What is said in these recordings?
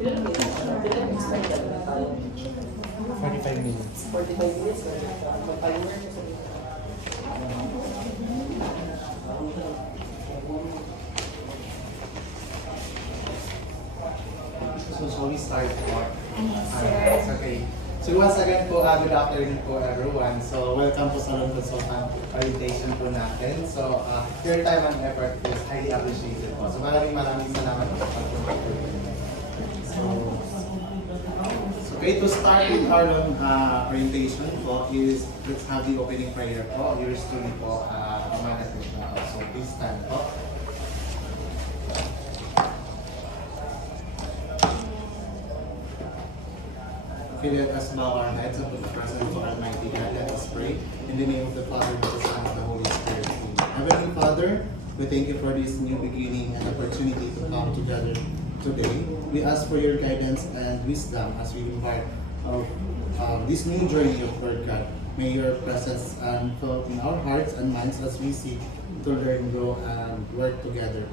45 minutes. 45 minutes. So shall we start po? Yes, sir. Okay. So once again po, good afternoon po everyone. So welcome po sa Loan Consultant orientation po natin. So your time and effort is highly appreciated po. So maraming salamat po sa pagpunta po. So okay, to start with our loan orientation po is let's have the opening prayer po. Yours truly po, Amanda Krishna. So please stand po. Okay, let us bow our heads unto the presence of Almighty God. Let us pray in the name of the Father, and the Son, and the Holy Spirit. Heavenly Father, we thank you for this new beginning and opportunity to come together today. We ask for your guidance and wisdom as we embark on this new journey of Lord God. May your presence fill in our hearts and minds as we seek to learn, grow, and work together.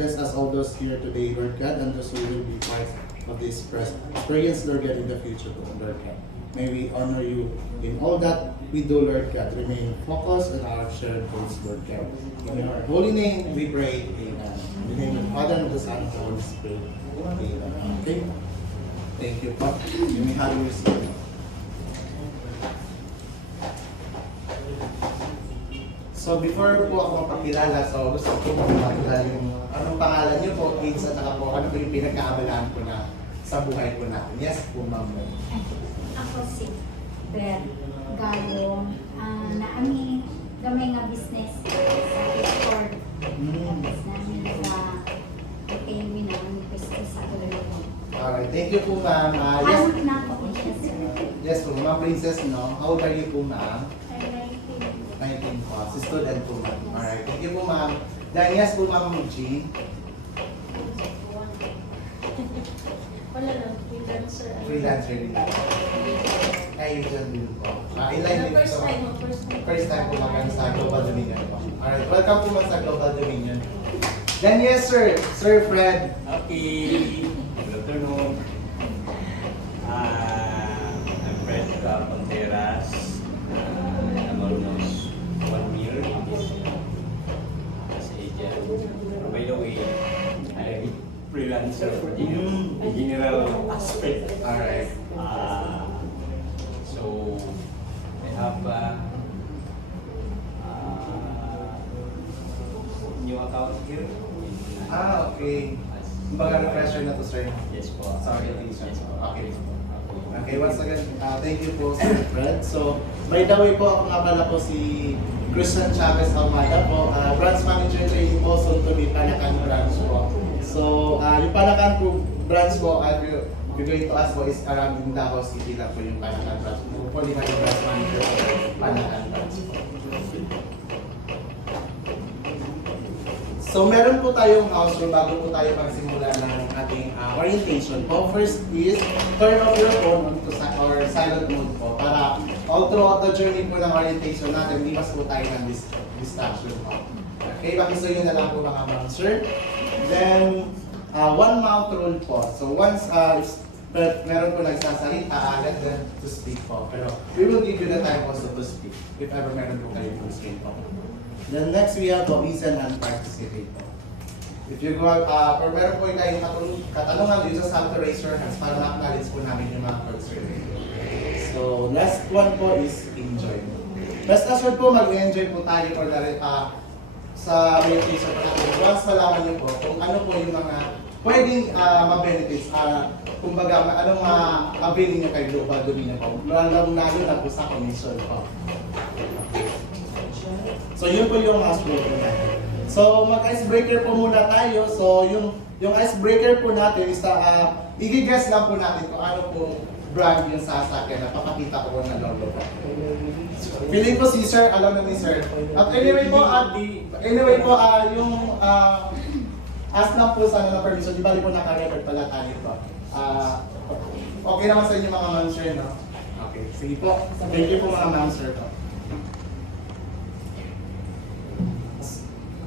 Bless us all those here today, Lord God, and those who will be part of this experience, Lord God, in the future, Lord God. May we honor you in all that we do, Lord God. Remain focused on our shared goals, Lord God. In your holy name, we pray. Amen. In the name of the Father, and of the Son, and of the Holy Spirit. Amen. Okay? Thank you, po. You may have your seat. So before po ako mapakilala, so gusto ko mapakilala yung anong pangalan niyo po, age at saka po ano po yung pinagkaabalahan po na sa buhay po natin. Yes po, ma'am. Ako si Beth Galo. Na ami gamay nga business sa export. Tapos namin sa payment namin business sa Tulungan. Alright, thank you po, ma'am. Yes, Anak na ako siya, sir. yes po, ma'am Princess, no? How old are you po, ma'am? Ay, 19 po. Si student po, ma'am. Alright, thank you po, ma'am. Dahil yes po, ma'am G. Wala lang, freelancer. Freelancer din. Kayo dyan din po. Inline din First po. time. First time po naman sa Global Dominion po. Alright, welcome po ma'am sa Global Dominion. Then yes sir, Sir Fred. Okay, good afternoon. I'm Fred Ponteras. I'm almost 1 year in this as agent. By the way, I'm freelancer in general aspect. Alright. So I have new account here. Okay. Kumbaga refresher na to sir. Yes po. Sa orientation. Yes po. Okay. Okay, once again, thank you po Sir Fred. So, by the way po, ako nga pala po si Christian Chavez Almada po, branch manager training po, so to be Panacan branch po. So, yung Panacan po branch po, you're going to ask po is around in Davao City lang po yung Panacan branch. Hopefully na yung branch manager po, Panacan branch po. So, meron po tayong house rule bago po tayo magsimula ng ating orientation po. First is, turn off your phone onto or silent mode po para all throughout the journey po ng orientation natin, di mas po tayo ng distraction po. Okay, pakisuyo na lang po mga ma'am sir. Then, one mouth rule po. So, once meron po nagsasalita, let them to speak po. Pero, we will give you the time also to speak if ever meron po kayo to speak po. Then next we have to listen and participate po. If you go out, or meron po kayong katanungan, you just have to raise your hands para ma-acknowledge po namin yung mga concern. So, last one po is enjoy. Rest assured po, mag-enjoy po tayo for the sa orientation po natin. Once malaman niyo po kung ano po yung mga pwedeng ma-benefits, kumbaga anong ma-avail niyo kay Global Dominion po. Lalo na po sa commission po. So yun po yung icebreaker natin. So mag-icebreaker po muna tayo. So yung icebreaker po natin is i-guess lang po natin kung ano po brand yung sasakyan na papakita ko na logo po. Feeling ko si Sir, alam na ni Sir. At anyway po, yung ask lang po sana ng permission. Di bali po naka-record pala tayo po. Okay naman sa inyo mga ma'am sir, no? Okay, sige po. Thank you po mga ma'am sir po.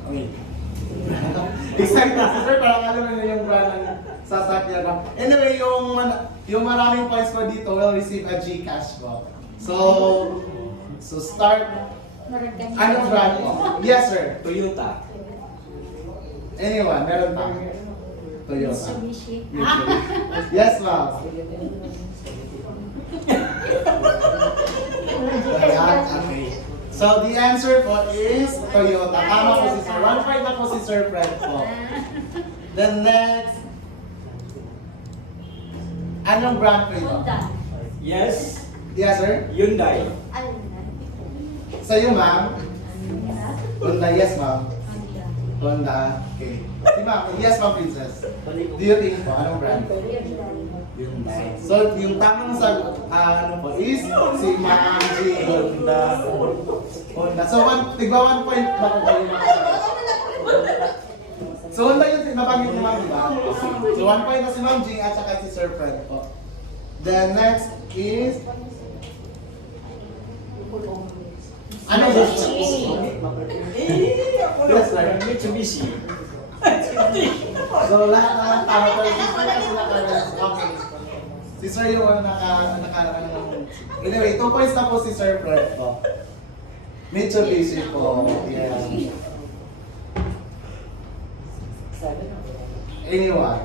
Okay. Excited si Sir, parang alam na yung brand ng sasakyan lang. Anyway, yung maraming points po dito will receive a GCash po. So start. Anong brand po? Yes, sir. Toyota. Anyone, meron pa? Toyota. Mitsubishi. Yes, ma'am. Okay. So the answer po is Toyota. Tama po si Sir. 1 point na po si Sir Fred po. Then next. Anong brand po ito? Honda. Yes. Yes, sir. Hyundai. Sa'yo, ma'am. Honda, yes, ma'am. Honda. Honda. Okay. Si ma'am, yes, ma'am, princess. Do you think po, anong brand? Hyundai. So, yung tamang sagot, ano po, is si Ma'am G. Honda. Honda. So, tigba 1 point ba po kayo mga sagot? So, Honda yung nabanggit ni Ma'am, di ba? So, 1 point na si Ma'am G at saka si Sir Fred po. Then, next is... Ano ba? Yes, sir. Mitsubishi. So, lahat ng tama po. Okay. Si Sir yung anyway, 2 points na po si Sir Fred po. Mitsubishi po. Yeah. Anyone?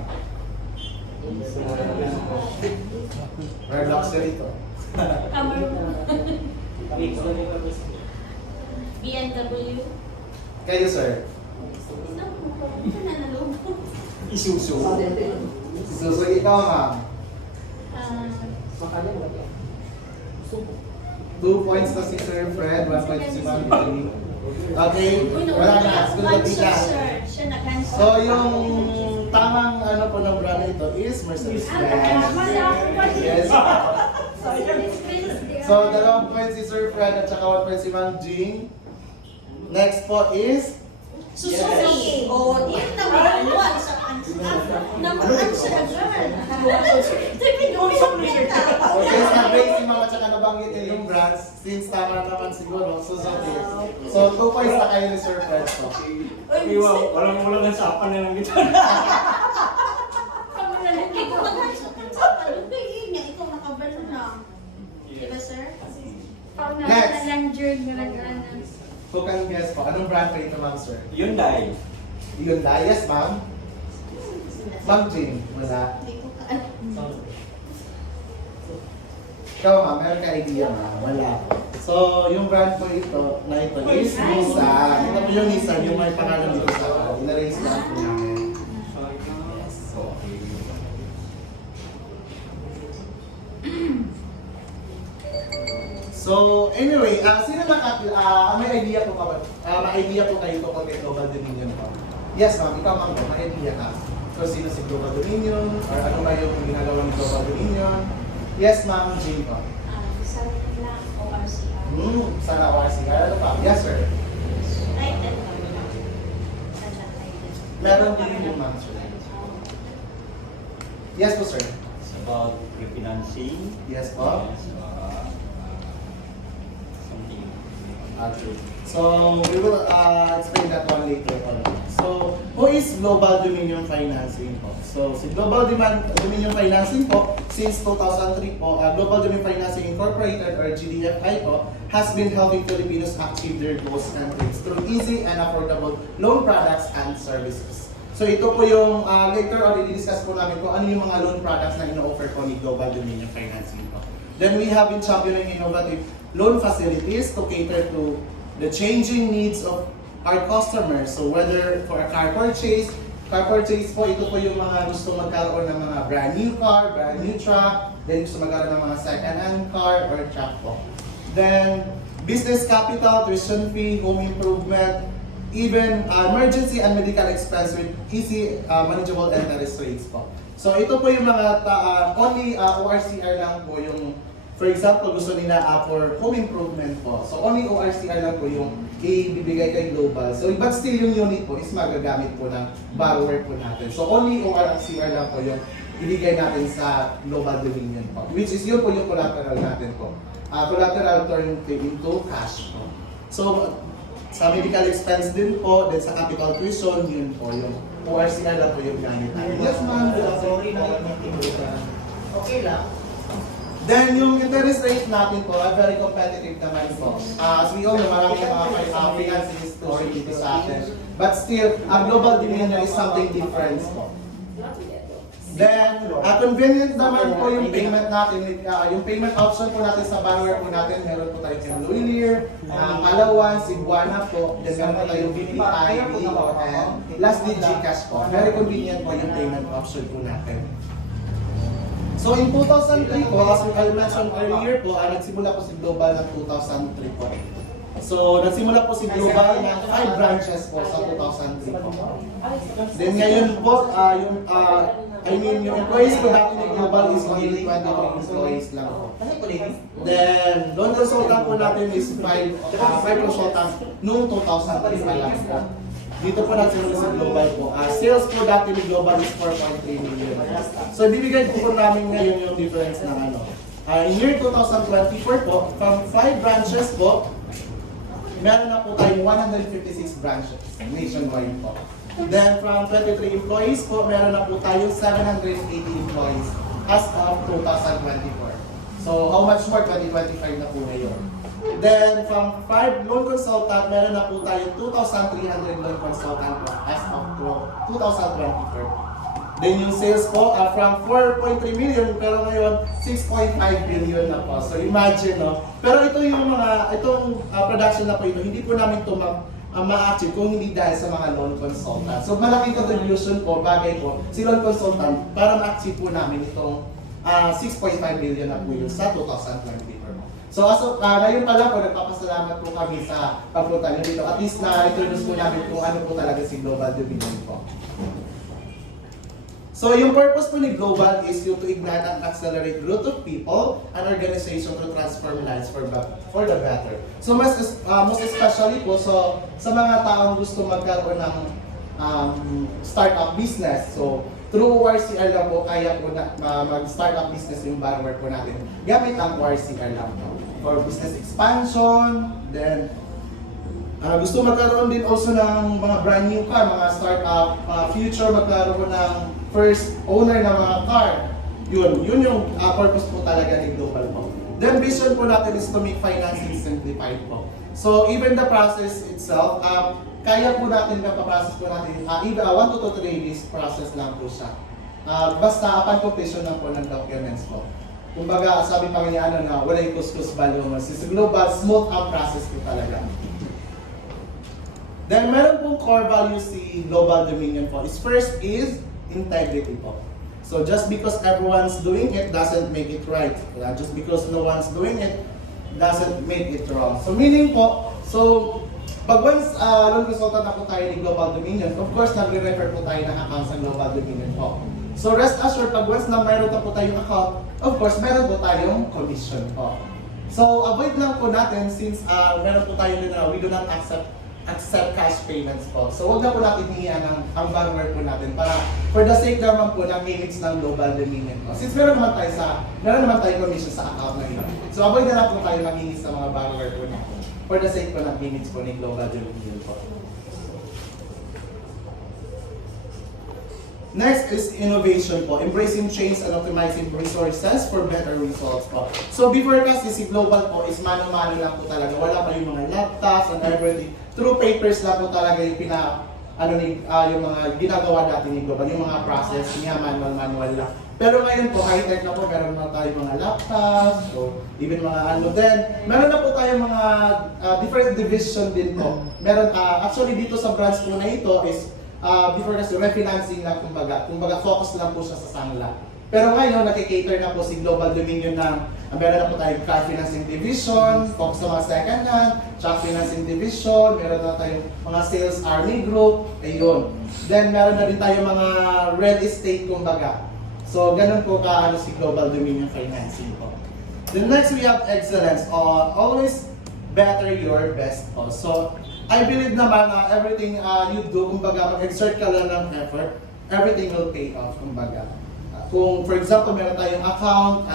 We're luxury to. BMW. Kayo, sir. Isuzu. So ikaw, ma'am. 2 points na si Sir Fred, 1 point si Ma'am Jenny. Okay, wala na. Siguro na pila. Siya nag-answer. So yung tamang ano po ng brand ito is Mercedes-Benz. Yes. So 2 points si Sir Fred at saka 1 point si Ma'am Jean. Next po is Suzuki. O, yan na ba? Ano? Isang answer. Naman-answer agad. Sabi ko, okay, na-base si Ma'am at saka nabanggit niya yung brands since tama naman siguro Suzuki. So 2 points na kayo ni Sir Fred po. Walang sapan na lang dito. Ikaw nag-answer ka sa palubi. Ikaw nakabalo na. Diba, sir? Next. Na lang June na nag-ano. Who can guess po? Anong brand po ito, Ma'am, sir? Hyundai. Hyundai, yes, Ma'am. Ma'am Jean, wala. Hindi ko ka... Ikaw, Ma'am, meron ka idea, Ma'am? Wala. So, yung brand po ito, na ito is Nissan. Ito po yung Nissan, yung may pangalan dito sa in-arrange lang po namin. So, anyway, sino may idea po ka ba? May idea po kayo tungkol kay Global Dominion po? Yes, ma'am. Ikaw, ma'am, may idea ka? So, sino si Global Dominion? Or ano ba yung ginagawa ni Global Dominion? Yes, ma'am. Jean po. Sa lang ORCR. Sana ORCR. Ano pa? Yes, sir. Titan. Meron din yung ma'am, sir. Yes po, sir. It's about refinancing. Yes po. Something. Okay. So, we will explain that one later on. So, who is Global Dominion Financing po? So, si Global Dominion Financing po, since 2003 po, Global Dominion Financing Incorporated or GDFI po, has been helping Filipinos achieve their goals and dreams through easy and affordable loan products and services. So, ito po yung later on, i-discuss po namin kung ano yung mga loan products na ino-offer po ni Global Dominion Financing po. Then, we have been championing innovative loan facilities to cater to the changing needs of our customers. So whether for a car purchase po, ito po yung mga gusto magkaroon ng mga brand new car, brand new truck, then gusto magkaroon ng mga second-hand car or truck po. Then, business capital, tuition fee, home improvement, even emergency and medical expense with easy, manageable interest rates po. So ito po yung mga only ORCR lang po yung, for example, gusto nila for home improvement po. So only ORCR lang po yung ibibigay kay Global. So but still yung unit po is magagamit po ng borrower po natin. So only ORCR lang po yung ibigay natin sa Global Dominion po. Which is yun po yung collateral natin po. Collateral turned into cash po. So sa medical expense din po, then sa capital tuition, yun po yung ORCR lang po yung gamit natin. Yes, ma'am. Sorry na okay lang. Then, yung interest rate natin po, ay very competitive naman po. As we all know, marami ng mga finance institution dito sa atin. But still, ang global dominion is something different po. Then, convenient naman po yung payment natin. Yung payment option po natin sa borrower po natin, meron po tayong Luilier, Palawan, Cebuana po, then meron po tayong BPI, BDO, and lastly, GCash po. Very convenient po yung payment option po natin. So in 2003 po, as I mentioned earlier po, nagsimula po si Global ng 2003 po. So nagsimula po si Global ng 5 branches po sa 2003 po. Then ngayon po, yung employees po dati ng Global is only 23 employees lang po. Then, loan consultant po natin is 5 consultants noong 2003 pa lang po. Dito po nagsimula sa Global po. Sales po dati ni Global is 4.3 million. So, bibigay po namin ngayon yung difference ng ano. In year 2024 po, from 5 branches po, meron na po tayong 156 branches nationwide po. Then, from 23 employees po, meron na po tayong 780 employees as of 2024. So, how much more? 2025 na po ngayon. Then, from 5 loan consultant, meron na po tayo 2,300 loan consultant po as of 2024. Then, yung sales po, from 4.3 million, pero ngayon, 6.5 billion na po. So, imagine, no? Pero ito yung itong production na po ito, hindi po namin ito ma-achieve kung hindi dahil sa mga loan consultant. So, malaking contribution po, bagay po, si loan consultant, para ma-achieve po namin itong 6.5 billion na po yun sa 2024. So as of ngayon pa lang po, nagpapasalamat po kami sa pagpunta nyo dito. At least na-introduce po namin kung ano po talaga si Global Dominion po. So yung purpose po ni Global is to ignite and accelerate growth of people and organization to transform lives for the better. So most especially po sa mga taong gusto magkaroon ng startup business. So through ORCR lang po, kaya po na mag-startup business yung borrower po natin. Gamit ang ORCR lang po. For business expansion, then gusto magkaroon din also ng mga brand new car, mga startup, future magkaroon ng first owner ng mga car. Yun yung purpose po talaga ni Global po. Then vision po natin is to make financing simplified po. So even the process itself, kaya po natin mapaprocess po natin, even 1 to 3 days process lang po siya. Basta upon completion lang po ng documents po. Kumbaga, sabi pa nga na wala yung kuskus balong. Si Global, smooth ang process po talaga. Then meron pong core values si Global Dominion po. First is integrity po. So just because everyone's doing it doesn't make it right. Just because no one's doing it doesn't make it wrong. So meaning po, pag once loan consultant na po tayo ni Global Dominion, of course, nagre-refer po tayo ng account sa Global Dominion po. So rest assured, pag once na mayroon na po tayong account, of course, meron po tayong commission po. So avoid lang po natin since meron po tayo din na we do not accept cash payments po. So huwag na po natin hingian ang borrower po natin para for the sake naman po ng limits ng Global Dominion po. Since meron naman tayo commission sa account na yun. So avoid na lang po tayo mangingi sa mga borrower po natin for the sake po ng limits po ni Global Dominion po. Next is innovation po, embracing change and optimizing resources for better results po. So before kasi si Global po is mano-mano lang po talaga, wala pa yung mga laptops and everything. Through papers lang po talaga yung yung mga ginagawa natin ni Global, yung mga process, niya manual lang. Pero ngayon po, high-tech na po, meron na tayo mga laptops, so even mga then, meron na po tayo mga different division din po. Meron, actually dito sa branch po na ito is, before kasi refinancing lang kumbaga focus lang po siya sa sangla. Pero ngayon, nakikater na po si Global Dominion ng meron na po tayong car financing division, focus sa mga second hand, truck financing division, meron na tayong mga sales army group, ayun. Then meron na rin tayong mga real estate kumbaga. So ganun po si Global Dominion Financing po. Then next we have excellence, always better your best po. So I believe naman na everything you do, kumbaga mag-exert ka lang ng effort, everything will pay off, kumbaga. Kung for example, meron tayong account,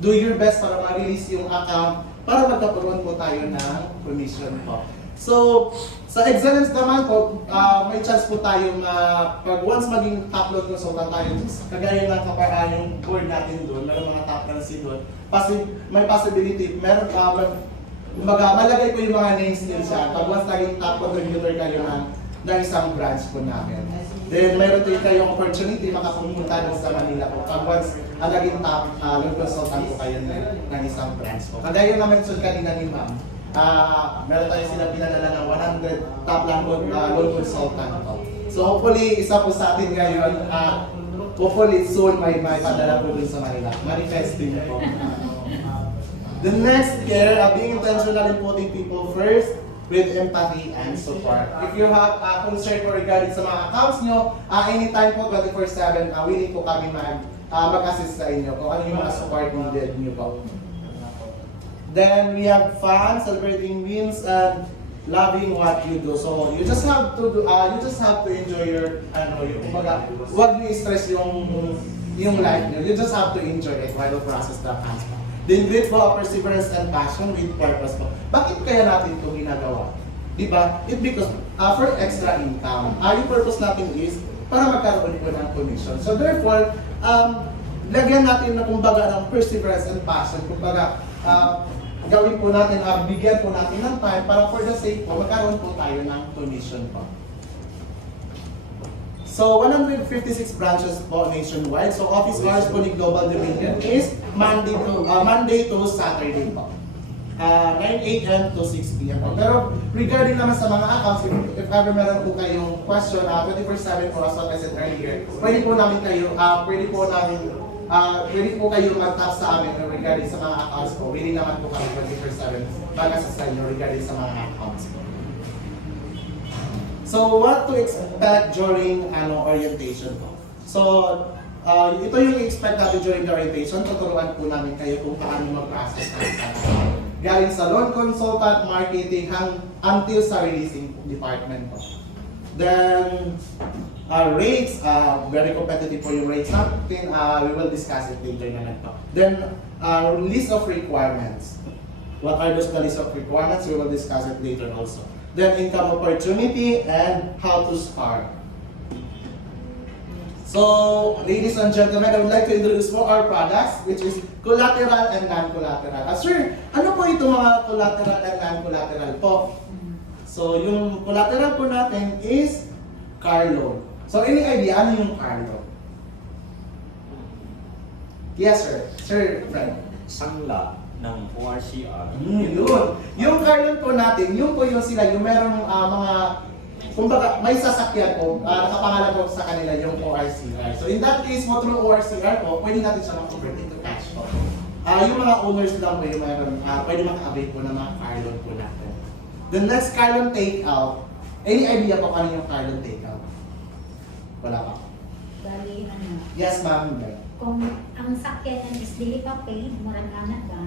do your best para ma-release yung account para magkaroon po tayo ng commission po. So, sa excellence naman po, may chance po tayong pag once maging top load consultant tayo, kagaya ng yung board natin doon, meron mga top currency doon, may possibility, meron, malagay ko yung mga names nila siya, pag once naging top contributor kayo ng isang branch po namin. Then, mayroon din kayong opportunity makapumunta doon sa Manila po, pag once naging top load consultant po kayo ng isang branch po. Kagaya na mention kanina ni ma'am, meron tayo sila pinadala ng 100 top loan consultant po. So hopefully, isa po sa atin ngayon, hopefully soon may padala po dun sa Manila. Manifesting po. The next year, being intentional in putting people first with empathy and support. If you have concern po regarding sa mga accounts nyo, anytime po, 24/7, willing po kami mag-assist sa inyo kung ano yung mga support needed nyo po. Then we have fun, celebrating wins, and loving what you do. So you just have to enjoy your kumbaga, wag niyo i-stress yung life niyo. You just have to enjoy it while you process the hands. Then great po, perseverance and passion with purpose po. Bakit kaya natin ito ginagawa? Diba? It because for extra income. Yung purpose natin is para magkaroon po ng commission. So therefore, lagyan natin na kumbaga ng perseverance and passion. Kumbaga, gawin po natin, bigyan po natin ng time para for the sake po, magkaroon po tayo ng commission po. So, 156 branches po nationwide. So, office hours po ni Global Dominion is Monday to Saturday po. 9 a.m. to 6 p.m. po. Pero regarding naman sa mga accounts, if ever meron po kayong question, 24/7 po as what I said earlier, pwede po kayo mag-tap sa amin regarding sa mga accounts po. Willing naman po kami 24/7 para sa inyo regarding sa mga accounts po. So, what to expect during orientation po? So, ito yung expect natin during the orientation. Tuturuan po namin kayo kung paano mag-process galing sa loan consultant, marketing, until sa releasing department po. Then, rates, very competitive po yung rates natin. We will discuss it later naman po. Then, list of requirements. What are those list of requirements? We will discuss it later also. Then, income opportunity and how to start. So, ladies and gentlemen, I would like to introduce more our products, which is collateral and non-collateral. Sir, ano po itong mga collateral and non-collateral po? So, yung collateral po natin is car loan. So, any idea ano yung car loan? Yes, sir. Sir, friend. Sangla ng ORCR. Yun. Yung car loan po natin, yun po yung sila, yung merong mga, kumbaga, may sasakyan po, nakapangalan po sa kanila yung ORCR. So in that case po, through ORCR po, pwede natin siya mag-convert into cash po. Yung mga owners lang po yung meron, pwede maka-avail po ng mga car loan po natin. The next car loan take-out, any idea po kano yung car loan take-out? Wala pa. Bali, Yes, ma'am. kung ang sakyanan is dili pa paid, murag anak ba?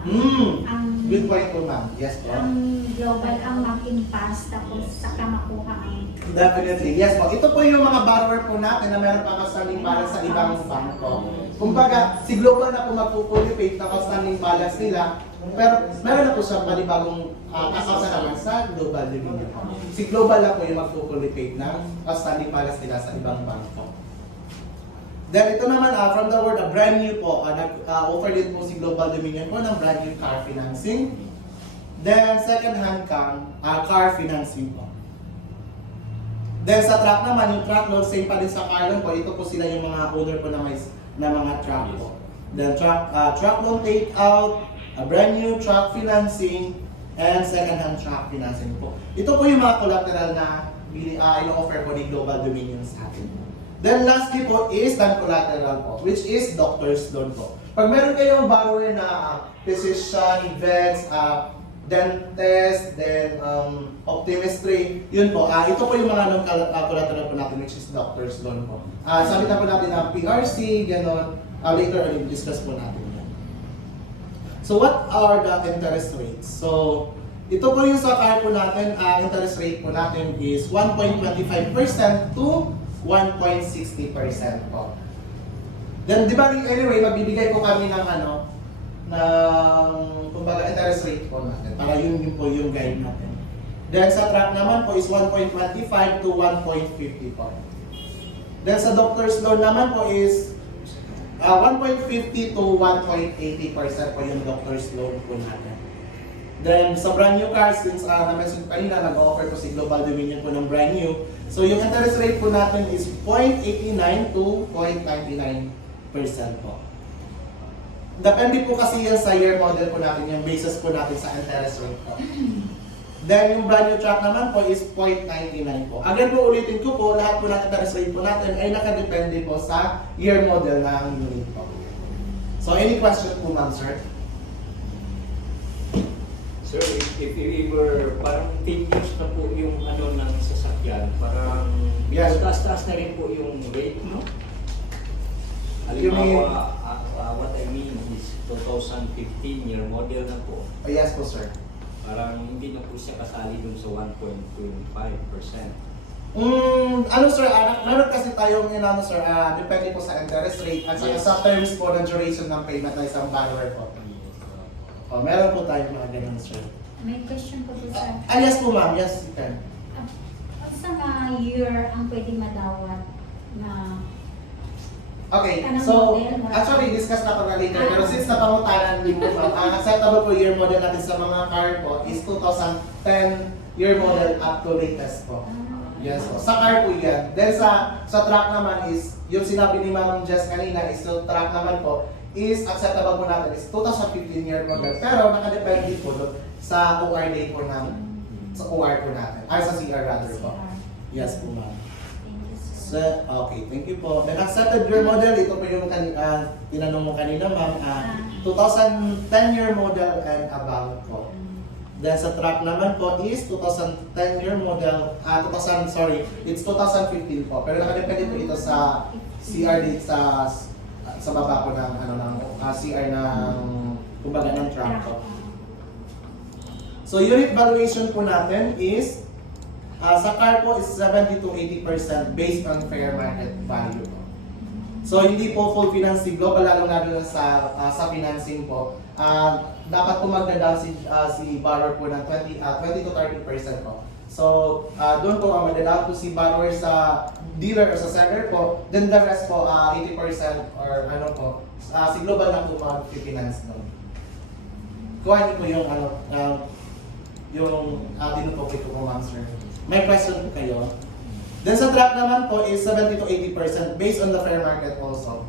Ang Good point po, ma'am. Yes po. ang global ang making pass tapos saka makuha ang Definitely. Yes po. Ito po yung mga borrower po natin na meron pa outstanding balance sa ibang bangko. Kumbaga, si Global na po magpo-fully paid na outstanding balance nila, pero meron na po siyang panibagong kakausa naman sa Global Dominion po. Si Global na po yung magpo-fully paid na outstanding balance nila sa ibang bangko. Then ito naman, from the word, brand new po, offer din po si Global Dominion po ng brand new car financing. Then second hand car financing po. Then sa truck naman, yung truck loan, same pa din sa car loan po, ito po sila yung mga owner po na mga truck po. Then truck loan take out, a brand new truck financing, and second hand truck financing po. Ito po yung mga collateral na ino-offer po ni Global Dominion sa atin. Then lastly po is non-collateral po, which is doctor's loan po. Pag meron kayong borrower na physician, vets, dentist, then optometry, yun po. Ito po yung mga non-collateral po natin, which is doctor's loan po. Sabi na po natin na PRC, gano'n. Later on, discuss po natin yan. So what are the interest rates? So ito po yung sa car po natin, interest rate po natin is 1.25% to 1.60% po. Then, di ba, anyway, magbibigay po kami ng kumbaga, interest rate po natin. Para yun po yung guide natin. Then sa truck naman po is 1.25 to 1.50 po. Then sa doctor's loan naman po is 1.50 to 1.80% po yung doctor's loan po natin. Then sa brand new cars, since na-mention kanina, nag-offer po si Global Dominion po ng brand new. So yung interest rate po natin is 0.89 to 0.99% po. Depende po kasi yan sa year model po natin, yung basis po natin sa interest rate po. Then yung brand new truck naman po is 0.99 po. Again po, ulitin ko po, lahat po ng interest rate po natin ay nakadepende po sa year model ng unit po. So any question po ma'am, sir? Sir, if ever, parang 10 years na po yung ano ng sasakyan, parang Yes. taas-taas na rin po yung rate, no? You mean- Halimbawa, what I mean is 2015 year model na po. Yes po sir. Parang hindi na po siya kasali dun sa 1.25%. Ano sir, meron kasi tayong inano sir, depende po sa interest rate at saka Yes. sa terms po ng duration ng payment ng isang borrower po. Meron po tayong mga ganun sir. May question po po sir. Yes po ma'am, yes you can. Sa mga year ang pwede madawat na Okay, Anong so model? actually discuss na pa later pero since napangutanan din mo ang acceptable po year model natin sa mga car po is 2010 year model up to latest po. Yes po. Sa car po yan. Then sa truck naman is yung sinabi ni Ma'am Jess kanina is yung truck naman po is acceptable po natin is 2015 year model pero nakadepende po doon sa OR day po namin. Sa OR po natin. Ay sa CR rather po. Yes po ma'am. So, okay, thank you po. Then accepted year model, ito po yung tinanong mo kanina ma'am, 2010 year model and above po. Then sa truck naman po is 2010 year model, it's 2015 po. Pero nakadepende po ito sa CR date sa baba po ng CR ng kumbaga ng truck po. So unit valuation po natin is sa car po is 70 to 80% based on fair market value po. So hindi po full financing global lalo sa financing po. Dapat po magda-down si borrower po ng 20 to 30% po. So doon po ang magda-down po si borrower sa dealer o sa seller po. Then the rest po 80% or si global na po mag-finance doon. Kuha niyo po yung yung tinutopic ko po ma'am sir. May question po kayo? Then sa truck naman po is 70 to 80% based on the fair market also.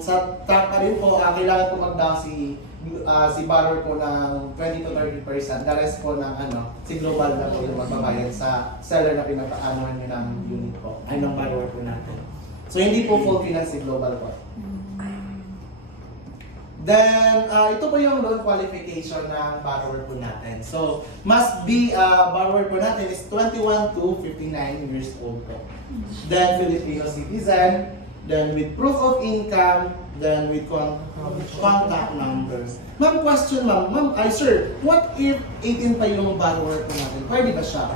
Sa truck pa rin po, kailangan po mag-down si borrower po ng 20 to 30%. The rest po ng si global na po yung magbabayad sa seller na pinapaanuhan nyo ng unit po, ay ng borrower po natin. So hindi po full finance si global po. Then, ito po yung loan qualification ng borrower po natin. So, must be borrower po natin is 21 to 59 years old po. Then, Filipino citizen. Then, with proof of income. Then, with contact numbers. Ma'am, question ma'am. Sir, what if 18 pa yung borrower po natin? Pwede ba siya?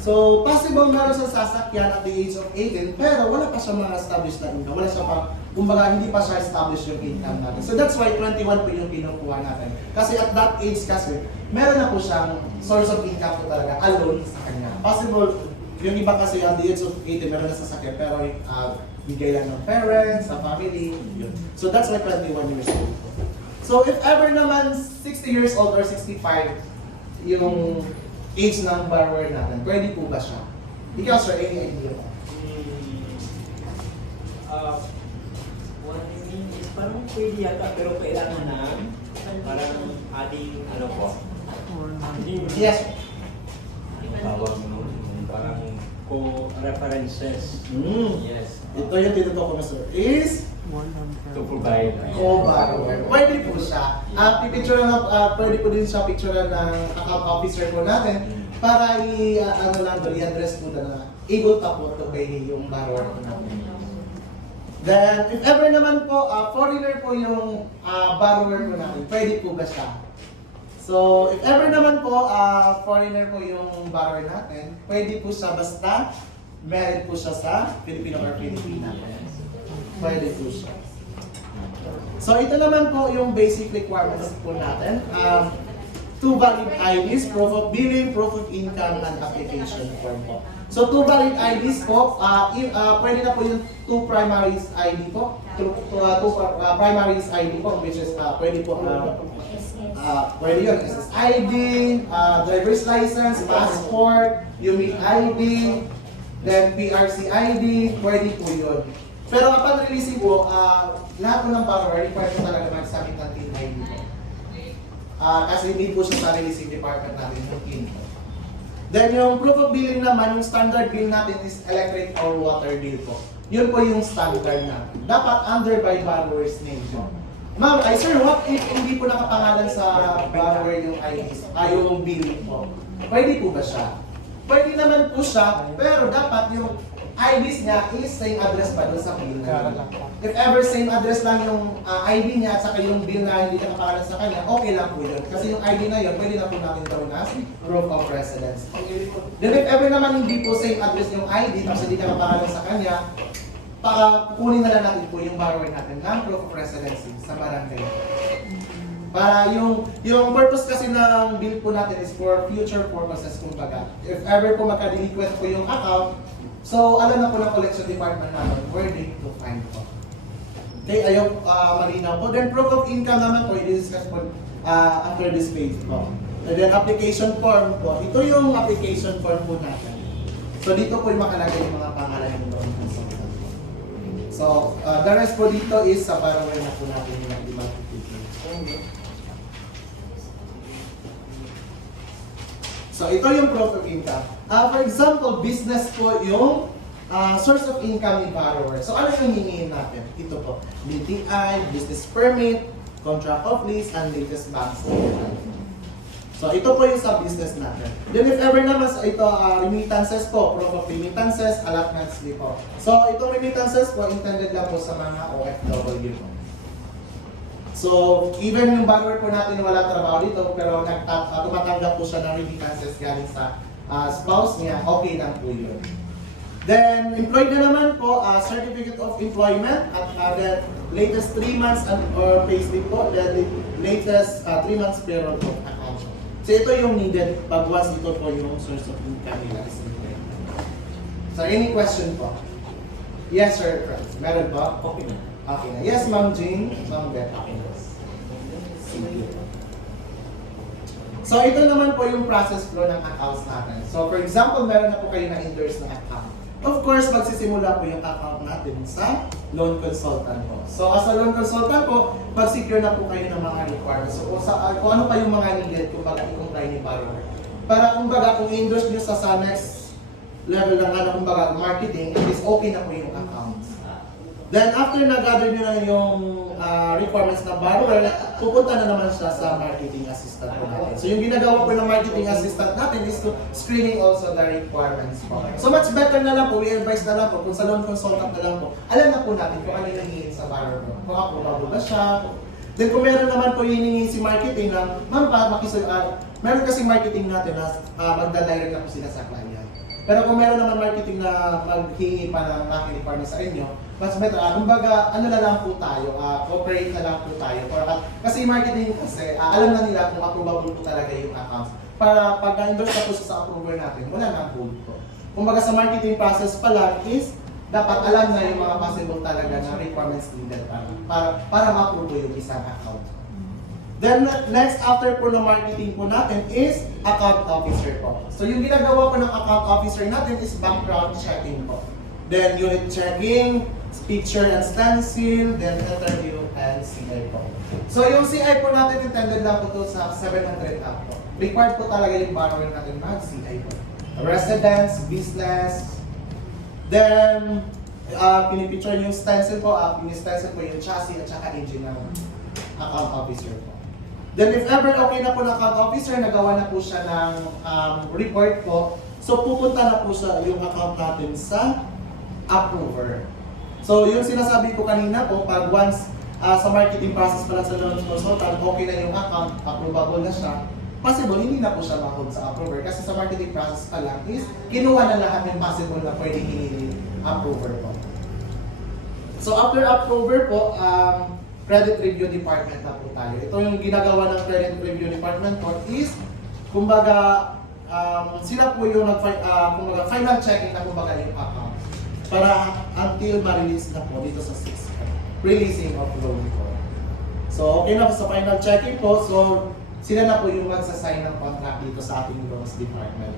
So, possible meron sa sasakyan at the age of 18, pero wala pa siya mga established na income. Wala siya pa, kumbaga, hindi pa siya established yung income natin. So, that's why 21 po yung kinukuha natin. Kasi at that age kasi, meron na po siyang source of income po talaga, alone sa kanya. Possible, yung iba kasi at the age of 18, meron na sasakyan, pero bigay lang ng parents, sa family, yun. So, that's why 21 years old po. So, if ever naman 60 years old or 65, yung age ng borrower natin, pwede po ba siya? Ikaw sir, any idea? What I mean is parang pwede yata pero kailangan na parang adding po. Yes. Ang tawag nun, parang co-references. Yes. Ito yung tinutok ko na sir, is To provide. co-borrower. Pwede po siya. Pipicture lang, pwede po din siya picture ng account officer po natin para i-address po na able pa po to pay yung borrower po natin. Then, if ever naman po, foreigner po yung borrower po natin, pwede po ba siya? So, if ever naman po, foreigner po yung borrower natin, pwede po siya basta married po siya sa Filipino or Filipina. Pwede po siya. So, ito naman po yung basic requirements po natin. To 2 valid IDs, proof of billing, proof of income, and application form po. So 2 valid IDs po, pwede na po yung 2 primary ID po, 2 primary ID po, which is pwede po, pwede yun, SSID, driver's license, passport, unique ID, then PRC ID, pwede po yun. Pero kapag releasing po, lahat po ng borrower, required po talaga mag-submit ng TIN ID po. Kasi hindi po siya sa releasing department natin yung TIN po. Then yung proof of billing naman, yung standard bill natin is electric or water bill po. Yun po yung standard natin. Dapat under by borrower's name po. Ma'am, sir, what if hindi po nakapangalan sa borrower yung IDs, yung billing po? Pwede po ba siya? Pwede naman po siya, pero dapat yung IDs niya is same address pa doon sa bill na yun. If ever same address lang yung ID niya at saka yung bill na hindi nakapangalan sa kanya, okay lang po yun. Kasi yung ID na yun, pwede na po natin gawin as proof of residence. Then if ever naman hindi po same address yung ID tapos hindi nakapangalan sa kanya, kukunin na lang natin po yung borrower natin ng proof of residency sa barangay. Para yung purpose kasi ng bill po natin is for future purposes kumbaga. If ever po magka-delinquent po yung account, so alam na po ng collection department namin where they to find po. Okay, ayaw malinaw po. Then proof of income naman po, i-discuss po after this page po. And then application form po. Ito yung application form po natin. So dito po yung makalagay yung mga pangalan ng loan consultant po. So the rest po dito is sa borrower na po natin yung mag-i-multiplicate. So ito yung proof of income. For example, business po yung source of income ni borrower. So ano yung hingin natin? Ito po, BTI, business permit, contract of lease, and latest bank statement. So ito po yung sa business natin. Then if ever naman sa ito, remittances po, proof of remittances, allotment slip po. So itong remittances po, intended lang po sa mga OFW po. So, even yung borrower po natin wala trabaho dito, pero tumatanggap po siya ng remittances galing sa spouse niya, okay lang po yun. Then, employed na naman po, certificate of employment at the latest 3 months or payslip po, the latest 3 months payroll po account. So, ito yung needed pag once ito po yung source of income nila. So, any question po? Yes, sir. Meron po? Okay na. Okay na. Yes, Ma'am Jane. Ma'am Beth. Okay na. So, ito naman po yung process flow ng accounts natin. So, for example, meron na po kayo na-endorse na account. Of course, magsisimula po yung account natin sa loan consultant po. So, as a loan consultant po, mag-secure na po kayo ng mga requirements. So, kung ano pa yung mga needed, kumbaga i-comply ni borrower. Para kumbaga, kung endorse nyo sa next level ng kumbaga marketing, it is okay na po yung accounts. Then, after na-gather nyo na yung requirements ng borrower, pupunta na naman siya sa marketing assistant po natin. So, yung ginagawa po ng marketing assistant natin is to screening also the requirements po. So, much better na lang po, we advise na lang po, kung sa loan consultant na lang po, alam na po natin kung ano yung hingin sa borrower. Kung ako ba siya. Then, kung meron naman po hiningi si marketing na, ma'am pa, meron kasi marketing natin na magda-direct na po sila sa client. Pero kung meron naman marketing na maghingi pa ng marketing partner sa inyo, mas better, kumbaga, ano na lang po tayo, cooperate na lang po tayo. Kasi marketing kasi, alam na nila kung approvable po talaga yung accounts. Para pag endorse na po siya sa approval natin, wala nang hold po. Kumbaga sa marketing process pa lang is, dapat alam na yung mga possible talaga na requirements needed para ma-approve yung isang account. Then next after po ng marketing po natin is account officer po. So yung ginagawa po ng account officer natin is background checking po. Then unit checking, picture and stencil, then interview and CI po. So yung CI po natin intended lang po to sa 700 up po. Required po talaga yung borrower natin mag-CI po. Residence, business, then pinipicture yung stencil po, pini-stencil po yung chassis at saka engine ng account officer po. Then if ever okay na po ng account officer, nagawa na po siya ng report po, so pupunta na po siya yung account natin sa approver. So yung sinasabi ko kanina po, pag once sa marketing process pa lang sa loan consultant, okay na yung account, approvable na siya, possible hindi na po siya ma-hold sa approver kasi sa marketing process pa lang is kinuha na lahat yung possible na pwedeng hingin approver po. So after approver po, credit review department na po tayo. Ito yung ginagawa ng credit review department po is, kumbaga, sila po yung kumbaga, final checking na kumbaga yung account para until ma-release na po dito sa system. Releasing of loan po. So, okay na po sa final checking po. So, sila na po yung magsasign ng contract dito sa ating loans department.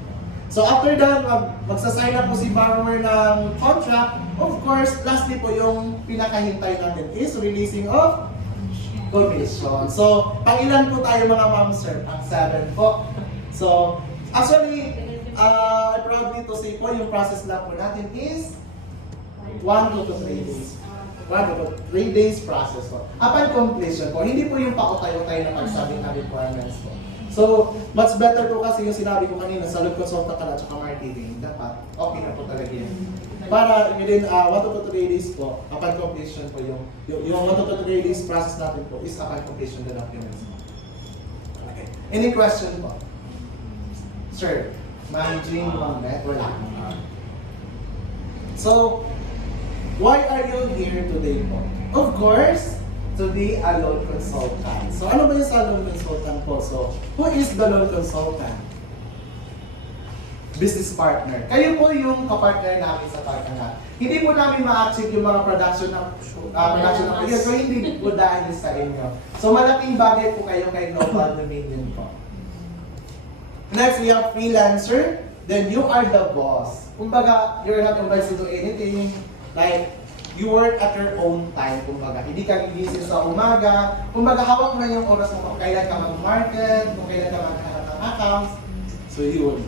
So, after that, magsasign na po si borrower ng contract. Of course, lastly po yung pinakahintay natin is releasing of commission. So, pang ilan po tayo mga ma'am sir? Pang 7 po. So, actually, proudly to say po, yung process lang po natin is 1 to 3 days. 1 to 3 days process po. Upon completion po, hindi po yung pautay-utay na pagsabing na requirements po. So, much better po kasi yung sinabi ko kanina sa loan consultant ka at saka marketing, dapat okay na po talaga yan. Para within 1 to 3 days po, upon completion po yung 1 to 3 days process natin po is upon completion the documents po. Okay. Any question po? Sir, managing net, wala. So, why are you here today po? Of course, to be a loan consultant. So, ano ba yung sa loan consultant po? So, who is the loan consultant? Business partner. Kayo po yung kapartner namin sa partner. Hindi po namin ma-achieve yung mga production ng production, so hindi po dahil sa inyo. So, malaking bagay po kayo kay Global Dominion po. Next, we have freelancer. Then you are the boss. Kumbaga, you're not obliged to do anything. Like, you work at your own time. Kumbaga, hindi ka gigising sa umaga. Kumbaga, hawak na yung oras mo kung kailan ka mag-market, kung kailan ka maghanap ng accounts. So, yun.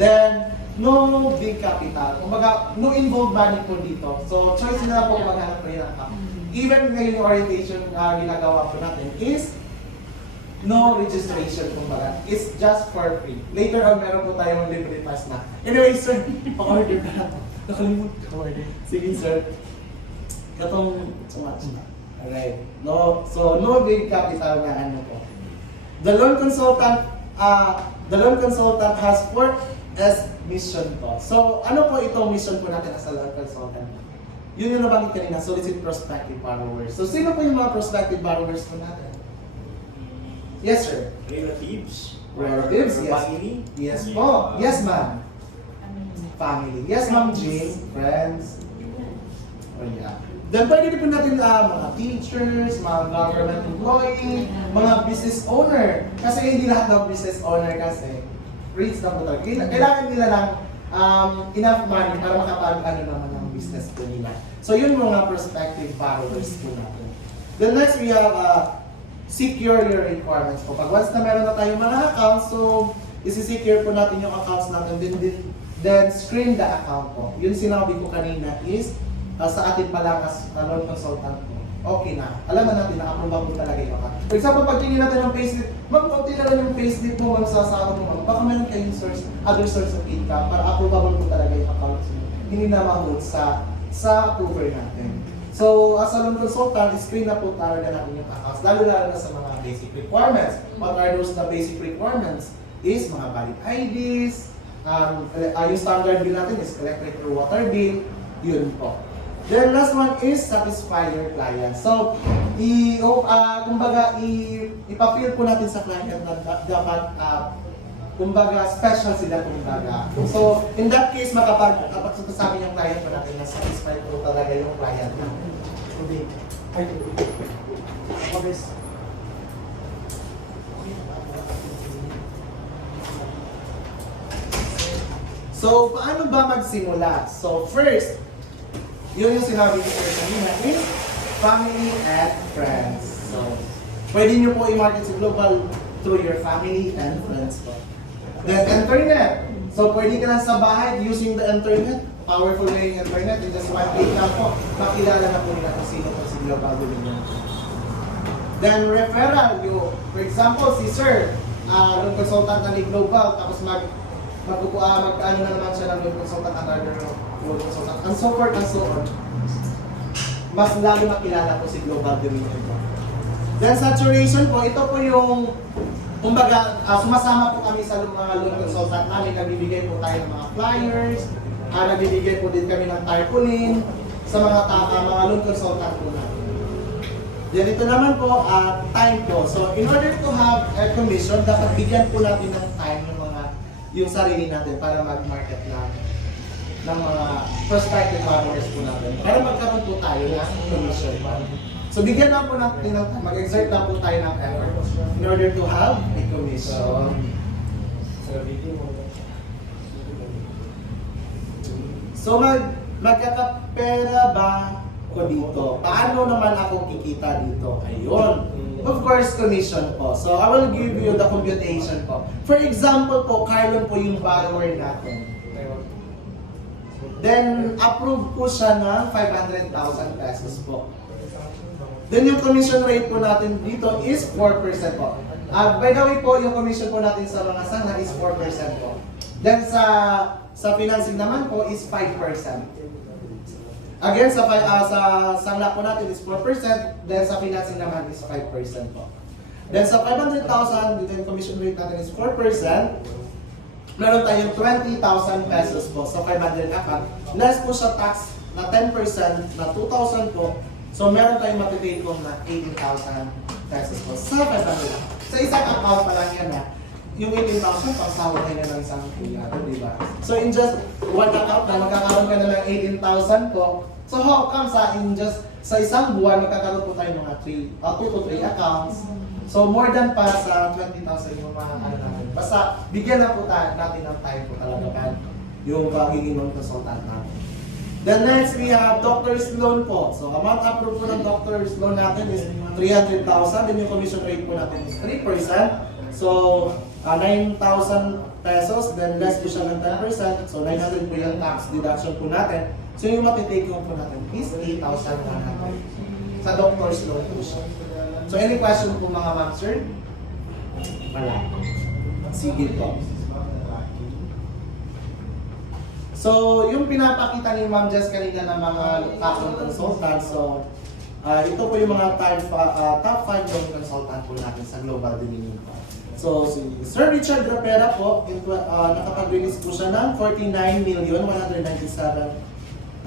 Then, no big capital. Kumbaga, no involved money po dito. So, choice na lang po kung maghanap po yung account. Even ngayon yung orientation ginagawa po natin is no registration, kumbaga. It's just for free. Later on, meron po tayong libre pass na. Anyway, sir, pa-order ka na. Nakalimut ka order. Sige, sir. Katong so much na. Alright. No, so, no big capital na ano po. The loan consultant has 4S mission po. So, ano po itong mission po natin as a loan consultant? Yun yung nabanggit kanina, solicit prospective borrowers. So, sino po yung mga prospective borrowers po natin? Yes, sir. Relatives? Relatives, yes. Family? Yes po. Yes, ma'am. Family. Yes, ma'am Jane. Friends. Oh, yeah. Then, pwede din po natin mga teachers, mga government employee, mga business owner. Kasi hindi lahat ng business owner kasi rates lang po talaga. Kailangan nila lang enough money para makapag-ano naman ng business po nila. So, yun mga prospective borrowers po natin. Then next, we have secure your requirements po. Pag once na meron na tayong mga accounts, so isi-secure po natin yung accounts natin, then screen the account po. Yun sinabi ko kanina is, sa atin pala as loan consultant po, okay na. Alam na natin na approve po talaga yung account. For example, pag tingin natin ng payslip, ma'am, konti na lang yung payslip mo, ma'am, sa sahod mo, ma'am, baka meron kayong other source of income para approvable po talaga yung account. Hindi na ma-hold sa approver natin. So, as a loan consultant, screen na po talaga natin yung accounts, lalo na sa mga basic requirements. What are those na basic requirements? Is mga valid IDs, yung standard bill natin is electric or water bill, yun po. Then last one is satisfy your client. So, kumbaga, ipapil po natin sa client na dapat, kumbaga, special sila, kumbaga. So, in that case, makapagsasabi yung client po natin na satisfied po talaga yung client na. So, paano ba magsimula? So, first, yun yung sinabi ko sa kanina is family and friends. So, pwede nyo po i-market sa global through your family and friends po. Then, internet. So, pwede ka lang sa bahay using the internet. Powerful na yung internet. In just one click lang po, makilala na po nila kung sino po si Global Dominion. Then, referral. For example, si Sir, loan consultant na ni Global, tapos magkano na naman siya ng loan consultant another loan consultant, and so forth and so on. Mas lalo makilala po si Global Dominion po. Then saturation po, ito po yung, kumbaga, sumasama po kami sa mga loan consultant namin, nagbibigay po tayo ng mga flyers, nagbibigay po din kami ng tarpaulin sa mga loan consultant po namin. Then ito naman po, time po. So in order to have a commission, dapat bigyan po natin ng time yung sarili natin para mag-market ng mga prospective buyers po natin. Para magkaroon po tayo ng commission. So bigyan lang po natin ng time, mag-exert lang po tayo ng effort in order to have a commission. So magkakapera ba ko dito? Paano naman ako kikita dito? Ayun. Of course, commission po. So I will give you the computation po. For example po, Carlon po yung borrower natin. Then, approve po siya ng 500,000 pesos po. Then yung commission rate po natin dito is 4% po. By the way po, yung commission po natin sa mga sangla is 4% po. Then sa financing naman po is 5%. Again, sa sangla po natin is 4%, then sa financing naman is 5% po. Then sa 500,000, dito yung commission rate natin is 4%. Meron tayong 20,000 pesos po sa 500 account. Less po sa tax na 10% na 2,000 po. So meron tayong matitake home na 18,000 pesos po sa 500 account. Sa isang account pa lang yan na yung 18,000 pang sahod na ng isang kuya, di ba? So in just one account na magkakaroon ka na ng 18,000 po. So how come sa isang buwan magkakaroon po tayo mga 2 to 3 accounts. So more than pa sa 20,000 yung mga ano natin. Basta bigyan na po natin ng time po talaga kan yung pagiging ng consultant natin. Then next we have doctor's loan po. So amount approved po ng doctor's loan natin is 300,000. Then yung commission rate po natin is 3%. So 9,000 pesos, then less po siya ng 10%. So 900 po yung tax deduction po natin. So yung matitake home po natin is 8,100. Sa doctor's loan po siya. So any question po mga ma'am, sir? Wala. Sige po. So yung pinapakita ni Ma'am Jess kanina ng mga caption consultants, so ito po yung mga top 5 loan consultant po natin sa Global Dominion po. So si Sir Richard Rapera po, nakapag-release po siya ng 49,197,195.52